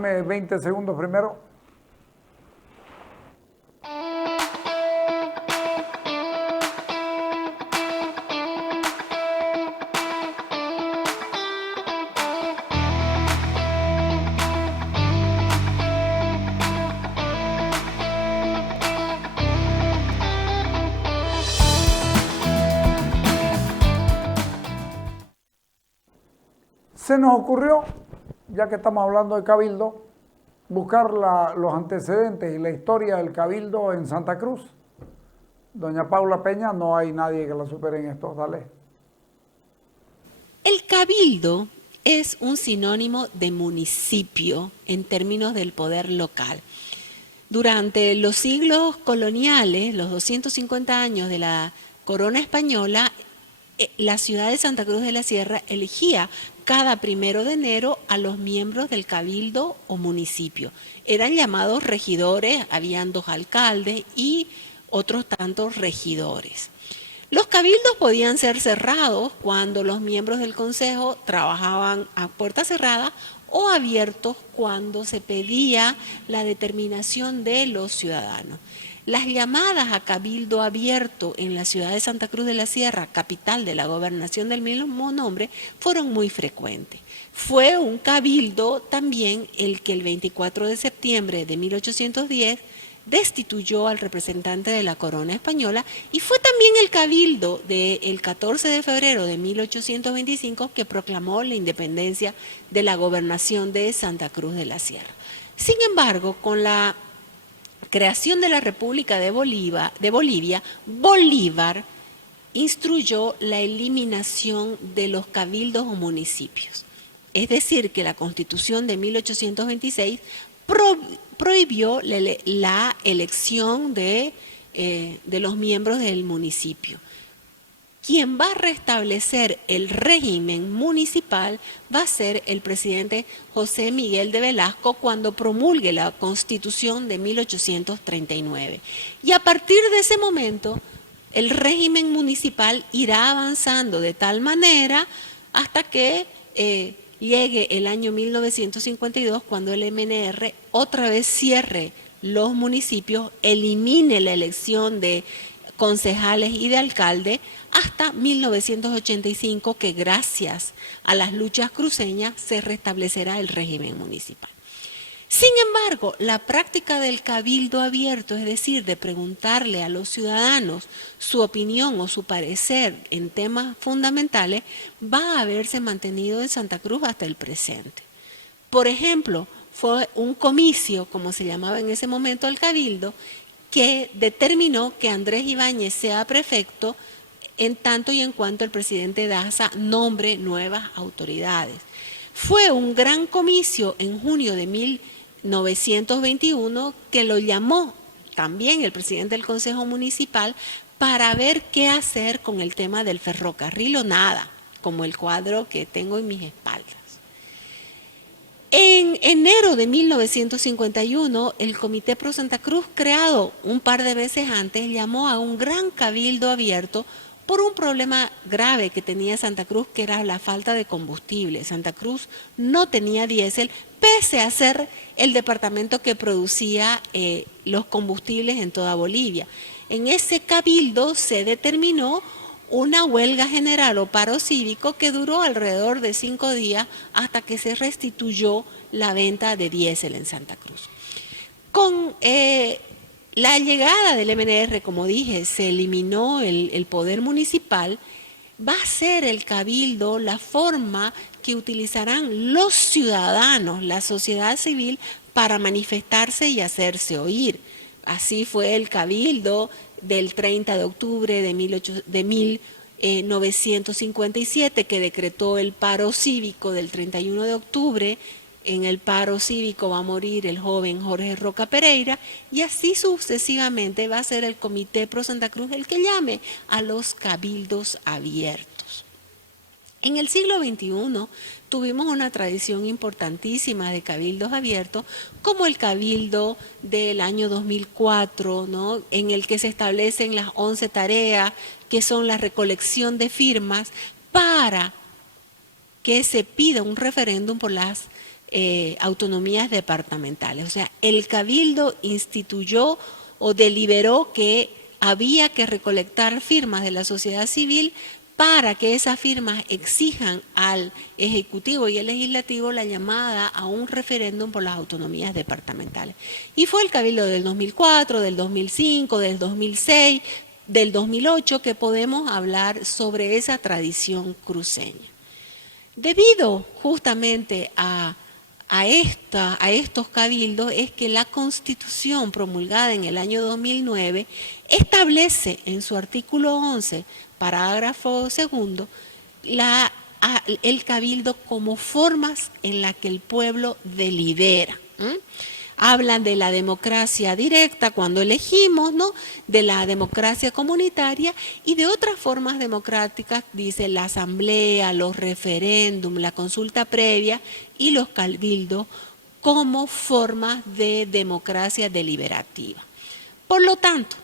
20 segundos primero. Se nos ocurrió, ya que estamos hablando de Cabildo, buscar los antecedentes y la historia del Cabildo en Santa Cruz. Doña Paula Peña, no hay nadie que la supere en esto, dale. El cabildo es un sinónimo de municipio en términos del poder local. Durante los siglos coloniales, los 250 años de la corona española, la ciudad de Santa Cruz de la Sierra elegía cada 1 de enero a los miembros del cabildo o municipio. Eran llamados regidores, habían 2 alcaldes y otros tantos regidores. Los cabildos podían ser cerrados cuando los miembros del consejo trabajaban a puerta cerrada o abiertos cuando se pedía la determinación de los ciudadanos. Las llamadas a cabildo abierto en la ciudad de Santa Cruz de la Sierra, capital de la gobernación del mismo nombre, fueron muy frecuentes. Fue un cabildo también el que el 24 de septiembre de 1810 destituyó al representante de la corona española y fue también el cabildo del 14 de febrero de 1825 que proclamó la independencia de la gobernación de Santa Cruz de la Sierra. Sin embargo, con la creación de la República de Bolivia, Bolívar instruyó la eliminación de los cabildos o municipios. Es decir, que la Constitución de 1826 prohibió la elección de los miembros del municipio. Quien va a restablecer el régimen municipal va a ser el presidente José Miguel de Velasco cuando promulgue la Constitución de 1839. Y a partir de ese momento, el régimen municipal irá avanzando de tal manera hasta que llegue el año 1952, cuando el MNR otra vez cierre los municipios, elimine la elección de concejales y de alcalde, hasta 1985, que gracias a las luchas cruceñas se restablecerá el régimen municipal. Sin embargo, la práctica del cabildo abierto, es decir, de preguntarle a los ciudadanos su opinión o su parecer en temas fundamentales, va a haberse mantenido en Santa Cruz hasta el presente. Por ejemplo, fue un comicio, como se llamaba en ese momento el cabildo, que determinó que Andrés Ibáñez sea prefecto en tanto y en cuanto el presidente Daza nombre nuevas autoridades. Fue un gran comicio en junio de 1921 que lo llamó también el presidente del Consejo Municipal para ver qué hacer con el tema del ferrocarril o nada, como el cuadro que tengo en mis espaldas. En enero de 1951, el Comité Pro Santa Cruz, creado un par de meses antes, llamó a un gran cabildo abierto por un problema grave que tenía Santa Cruz, que era la falta de combustible. Santa Cruz no tenía diésel, pese a ser el departamento que producía los combustibles en toda Bolivia. En ese cabildo se determinó una huelga general o paro cívico que duró alrededor de 5 días hasta que se restituyó la venta de diésel en Santa Cruz. Con la llegada del MNR, como dije, se eliminó el poder municipal. Va a ser el cabildo la forma que utilizarán los ciudadanos, la sociedad civil, para manifestarse y hacerse oír. Así fue el cabildo del 30 de octubre de 1957, que decretó el paro cívico del 31 de octubre. En el paro cívico va a morir el joven Jorge Roca Pereira, y así sucesivamente va a ser el Comité Pro Santa Cruz el que llame a los cabildos abiertos. En el siglo XXI tuvimos una tradición importantísima de cabildos abiertos, como el cabildo del año 2004, ¿no?, en el que se establecen las 11 tareas, que son la recolección de firmas para que se pida un referéndum por las autonomías departamentales. O sea, el Cabildo instituyó o deliberó que había que recolectar firmas de la sociedad civil para que esas firmas exijan al Ejecutivo y al Legislativo la llamada a un referéndum por las autonomías departamentales. Y fue el Cabildo del 2004, del 2005, del 2006, del 2008 que podemos hablar sobre esa tradición cruceña. Debido justamente a estos cabildos es que la Constitución promulgada en el año 2009 establece en su artículo 11, parágrafo segundo, el cabildo como formas en las que el pueblo delibera. Hablan de la democracia directa cuando elegimos, ¿no? De la democracia comunitaria y de otras formas democráticas, dice la asamblea, los referéndums, la consulta previa y los cabildos como formas de democracia deliberativa. Por lo tanto,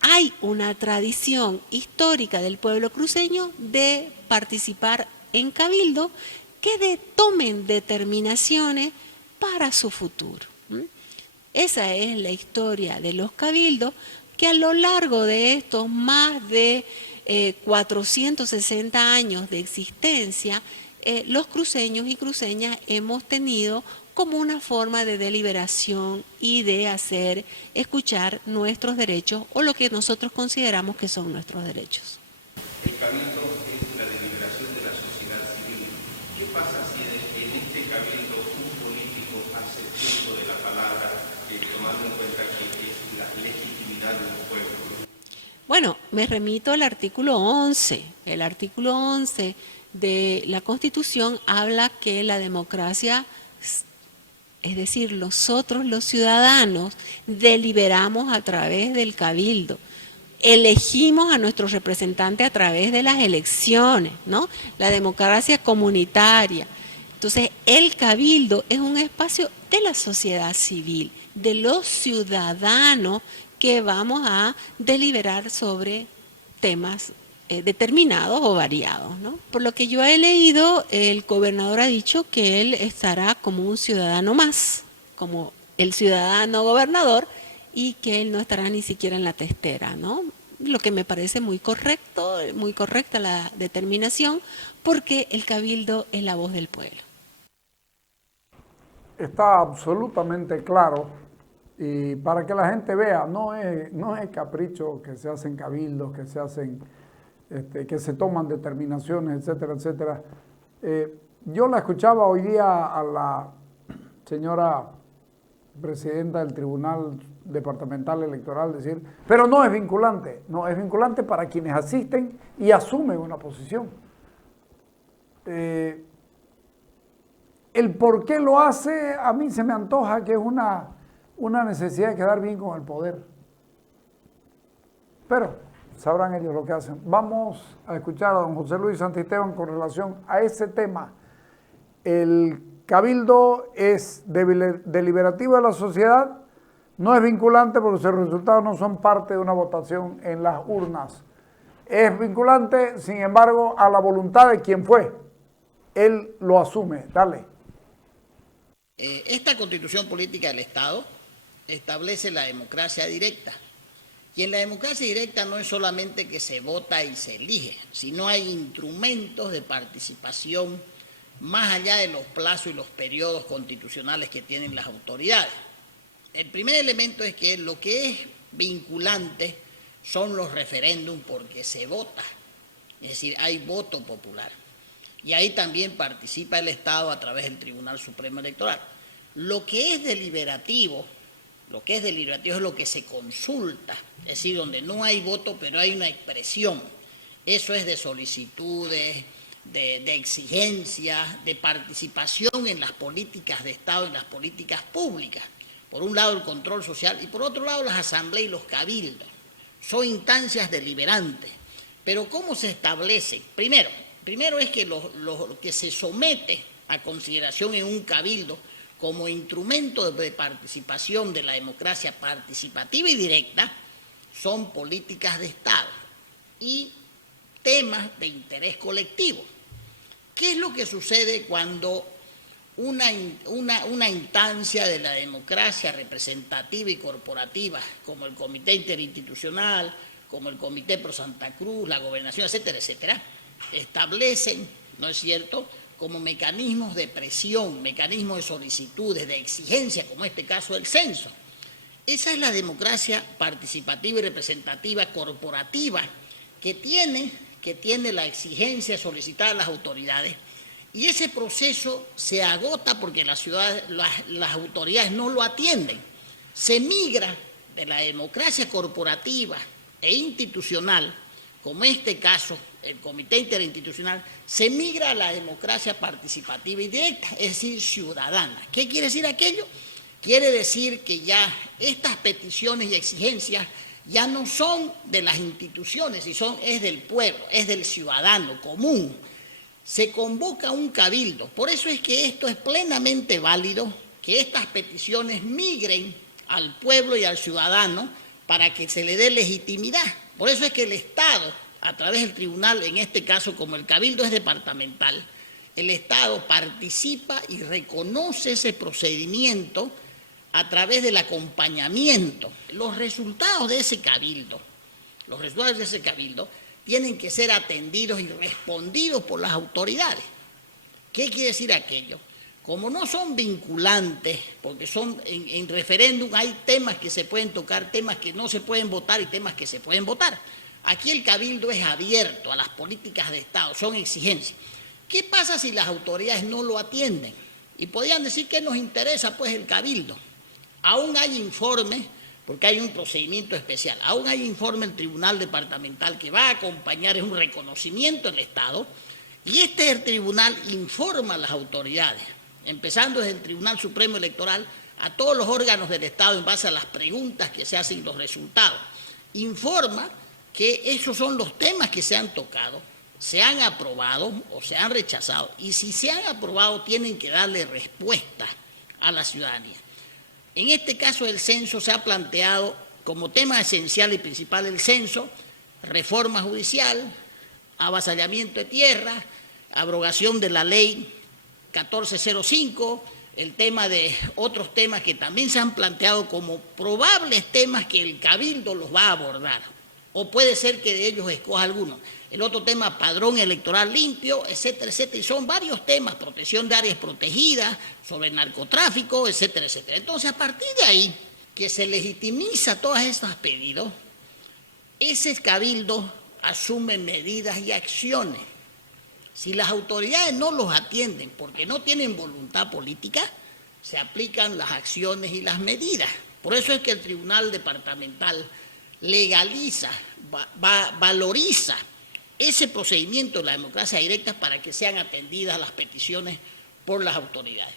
hay una tradición histórica del pueblo cruceño de participar en cabildo que tomen determinaciones para su futuro. Esa es la historia de los cabildos, que a lo largo de estos más de 460 años de existencia, los cruceños y cruceñas hemos tenido como una forma de deliberación y de hacer escuchar nuestros derechos o lo que nosotros consideramos que son nuestros derechos. El cabildo es la deliberación de la sociedad civil. ¿Qué pasa si en este cabildo un político hace uso de la palabra, tomando en cuenta que es la legitimidad de un pueblo? Bueno, me remito al artículo 11. El artículo 11 de la Constitución habla que la democracia, es decir, nosotros los ciudadanos deliberamos a través del cabildo. Elegimos a nuestros representantes a través de las elecciones, ¿no? La democracia comunitaria. Entonces, el cabildo es un espacio de la sociedad civil, de los ciudadanos que vamos a deliberar sobre temas determinados o variados, ¿no? Por lo que yo he leído, el gobernador ha dicho que él estará como un ciudadano más, como el ciudadano gobernador, y que él no estará ni siquiera en la testera, ¿no? Lo que me parece muy correcto, muy correcta la determinación, porque el cabildo es la voz del pueblo. Está absolutamente claro, y para que la gente vea, no es capricho que se hacen cabildos, que se hacen, que se toman determinaciones, etcétera, etcétera. Yo la escuchaba hoy día a la señora presidenta del Tribunal Departamental Electoral decir, pero no es vinculante para quienes asisten y asumen una posición. El por qué lo hace, a mí se me antoja que es una necesidad de quedar bien con el poder. Pero sabrán ellos lo que hacen. Vamos a escuchar a don José Luis Santisteban con relación a ese tema. El cabildo es deliberativo de la sociedad, no es vinculante porque sus resultados no son parte de una votación en las urnas. Es vinculante, sin embargo, a la voluntad de quien fue. Él lo asume. Dale. Esta Constitución Política del Estado establece la democracia directa. Y en la democracia directa no es solamente que se vota y se elige, sino hay instrumentos de participación más allá de los plazos y los periodos constitucionales que tienen las autoridades. El primer elemento es que lo que es vinculante son los referéndums porque se vota, es decir, hay voto popular. Y ahí también participa el Estado a través del Tribunal Supremo Electoral. Lo que es deliberativo es lo que se consulta, es decir, donde no hay voto pero hay una expresión. Eso es de solicitudes, de exigencias, de participación en las políticas de Estado, en las políticas públicas. Por un lado el control social y por otro lado las asambleas y los cabildos. Son instancias deliberantes. Pero ¿cómo se establece? Primero es que lo que se somete a consideración en un cabildo como instrumento de participación de la democracia participativa y directa son políticas de Estado y temas de interés colectivo. ¿Qué es lo que sucede cuando una instancia de la democracia representativa y corporativa, como el Comité Interinstitucional, como el Comité Pro Santa Cruz, la Gobernación, etcétera, etcétera, establecen, ¿no es cierto?, como mecanismos de presión, mecanismos de solicitudes, de exigencia, como este caso del censo. Esa es la democracia participativa y representativa corporativa que tiene la exigencia solicitada a las autoridades, y ese proceso se agota porque las autoridades no lo atienden. Se migra de la democracia corporativa e institucional, como este caso, el Comité Interinstitucional, se migra a la democracia participativa y directa, es decir, ciudadana. ¿Qué quiere decir aquello? Quiere decir que ya estas peticiones y exigencias ya no son de las instituciones, es del pueblo, es del ciudadano común. Se convoca un cabildo. Por eso es que esto es plenamente válido, que estas peticiones migren al pueblo y al ciudadano para que se le dé legitimidad. Por eso es que el Estado, a través del tribunal, en este caso como el cabildo es departamental, el Estado participa y reconoce ese procedimiento a través del acompañamiento. Los resultados de ese cabildo tienen que ser atendidos y respondidos por las autoridades. ¿Qué quiere decir aquello? Como no son vinculantes, porque son en referéndum hay temas que se pueden tocar, temas que no se pueden votar y temas que se pueden votar. Aquí el cabildo es abierto a las políticas de Estado, son exigencias. ¿Qué pasa si las autoridades no lo atienden? Y podrían decir que nos interesa pues el cabildo. Aún hay informes, porque hay un procedimiento especial, aún hay informe del Tribunal Departamental que va a acompañar, es un reconocimiento del Estado, y este tribunal informa a las autoridades, empezando desde el Tribunal Supremo Electoral, a todos los órganos del Estado en base a las preguntas que se hacen y los resultados. Informa que esos son los temas que se han tocado, se han aprobado o se han rechazado, y si se han aprobado tienen que darle respuesta a la ciudadanía. En este caso del censo se ha planteado como tema esencial y principal el censo, reforma judicial, avasallamiento de tierra, abrogación de la ley 1405, el tema de otros temas que también se han planteado como probables temas que el cabildo los va a abordar, o puede ser que de ellos escoja alguno. El otro tema, padrón electoral limpio, etcétera, etcétera. Y son varios temas, protección de áreas protegidas, sobre el narcotráfico, etcétera, etcétera. Entonces, a partir de ahí, que se legitimiza todos estos pedidos, ese cabildo asume medidas y acciones. Si las autoridades no los atienden porque no tienen voluntad política, se aplican las acciones y las medidas. Por eso es que el Tribunal Departamental legaliza, valoriza ese procedimiento de la democracia directa para que sean atendidas las peticiones por las autoridades.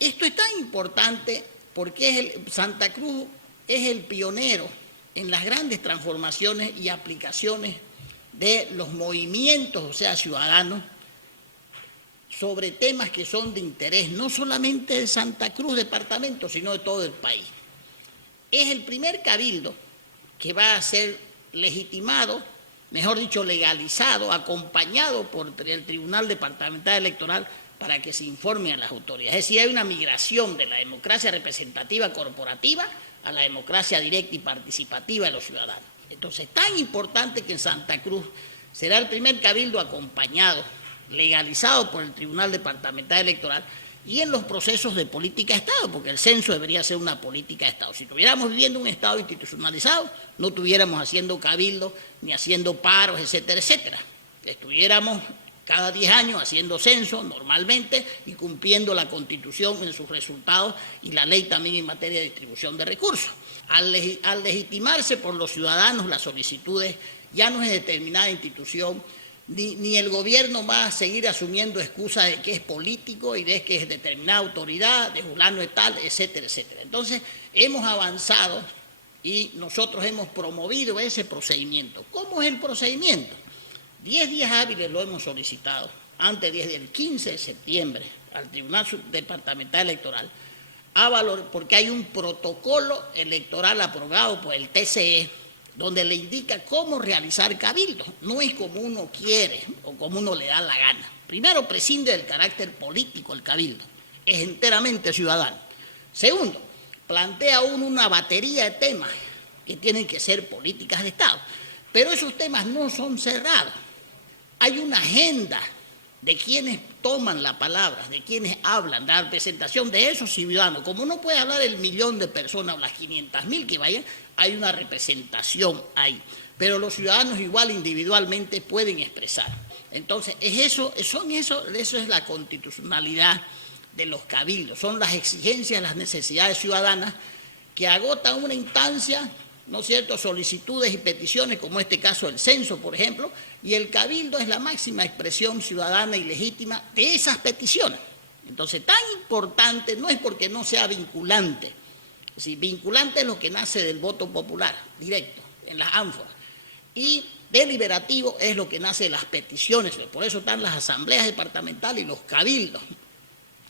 Esto es tan importante porque Santa Cruz es el pionero en las grandes transformaciones y aplicaciones de los movimientos, o sea, ciudadanos, sobre temas que son de interés no solamente de Santa Cruz departamento, sino de todo el país. Es el primer cabildo que va a ser legitimado, mejor dicho, legalizado, acompañado por el Tribunal Departamental Electoral para que se informe a las autoridades. Es decir, hay una migración de la democracia representativa corporativa a la democracia directa y participativa de los ciudadanos. Entonces, tan importante que en Santa Cruz será el primer cabildo acompañado, legalizado por el Tribunal Departamental Electoral y en los procesos de política de Estado, porque el censo debería ser una política de Estado. Si estuviéramos viviendo un Estado institucionalizado, no estuviéramos haciendo cabildo ni haciendo paros, etcétera, etcétera. Estuviéramos cada 10 años haciendo censo normalmente y cumpliendo la Constitución en sus resultados y la ley también en materia de distribución de recursos. Al legitimarse por los ciudadanos las solicitudes, ya no es determinada institución, ni el gobierno va a seguir asumiendo excusas de que es político y de que es determinada autoridad, de fulano de tal, etcétera, etcétera. Entonces, hemos avanzado y nosotros hemos promovido ese procedimiento. ¿Cómo es el procedimiento? 10 días hábiles lo hemos solicitado, antes desde el 15 de septiembre, al Tribunal Departamental Electoral, porque hay un protocolo electoral aprobado por el TCE donde le indica cómo realizar cabildo. No es como uno quiere o como uno le da la gana. Primero, prescinde del carácter político el cabildo, es enteramente ciudadano. Segundo, plantea uno una batería de temas que tienen que ser políticas de Estado, pero esos temas no son cerrados. Hay una agenda de quienes toman la palabra, de quienes hablan, la representación de esos ciudadanos. Como no puede hablar el 1.000.000 de personas o las 500.000 que vayan, hay una representación ahí. Pero los ciudadanos igual individualmente pueden expresar. Entonces, eso es la constitucionalidad de los cabildos, son las exigencias, las necesidades ciudadanas que agotan una instancia, ¿no es cierto?, solicitudes y peticiones, como este caso el censo, por ejemplo, y el cabildo es la máxima expresión ciudadana y legítima de esas peticiones. Entonces, tan importante no es porque no sea vinculante, si vinculante es lo que nace del voto popular, directo, en las ánforas, y deliberativo es lo que nace de las peticiones, por eso están las asambleas departamentales y los cabildos.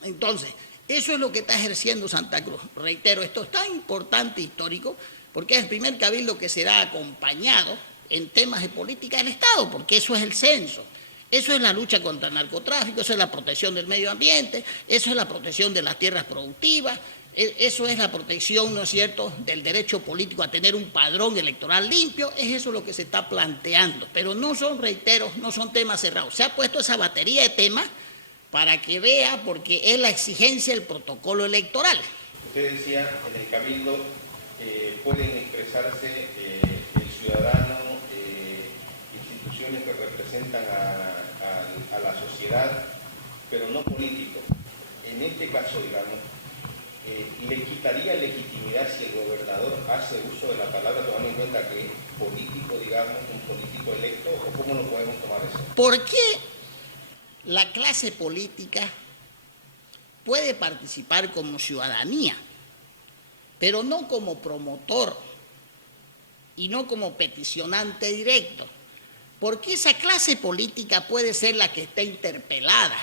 Entonces, eso es lo que está ejerciendo Santa Cruz. Reitero, esto es tan importante histórico porque es el primer cabildo que será acompañado en temas de política del Estado, porque eso es el censo, eso es la lucha contra el narcotráfico, eso es la protección del medio ambiente, eso es la protección de las tierras productivas, eso es la protección, ¿no es cierto?, del derecho político a tener un padrón electoral limpio, es eso lo que se está planteando, pero no son, reitero, no son temas cerrados. Se ha puesto esa batería de temas para que vea, porque es la exigencia del protocolo electoral. Usted decía, en el cabildo pueden expresarse el ciudadano, instituciones que representan a la sociedad, pero no políticos. En este caso, digamos, ¿le quitaría legitimidad si el gobernador hace uso de la palabra, tomando en cuenta que es político, digamos, un político electo, o cómo lo podemos tomar eso? ¿Por qué la clase política puede participar como ciudadanía, pero no como promotor y no como peticionante directo? Porque esa clase política puede ser la que esté interpelada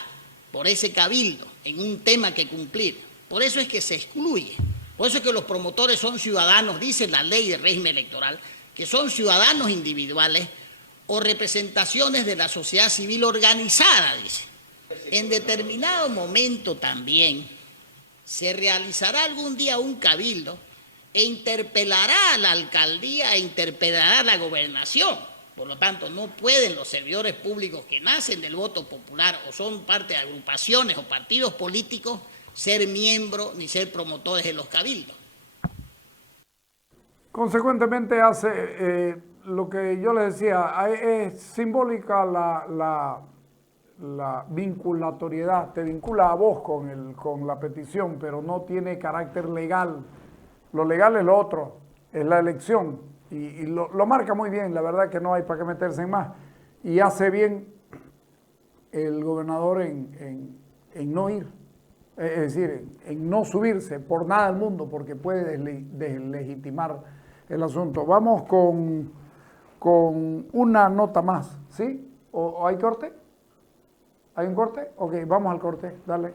por ese cabildo en un tema que cumplir. Por eso es que se excluye. Por eso es que los promotores son ciudadanos, dice la ley de régimen electoral, que son ciudadanos individuales o representaciones de la sociedad civil organizada, dice. En determinado momento también se realizará algún día un cabildo e interpelará a la alcaldía e interpelará a la gobernación. Por lo tanto, no pueden los servidores públicos que nacen del voto popular o son parte de agrupaciones o partidos políticos ser miembros ni ser promotores de los cabildos. Consecuentemente hace lo que yo les decía, es simbólica la vinculatoriedad, te vincula a vos con la petición, pero no tiene carácter legal. Lo legal es lo otro, es la elección, y lo marca muy bien, la verdad que no hay para qué meterse en más, y hace bien el gobernador en no ir, es decir, en no subirse por nada del mundo, porque puede deslegitimar el asunto. Vamos con una nota más, ¿sí? ¿O hay corte? ¿Hay un corte? Ok, vamos al corte, dale.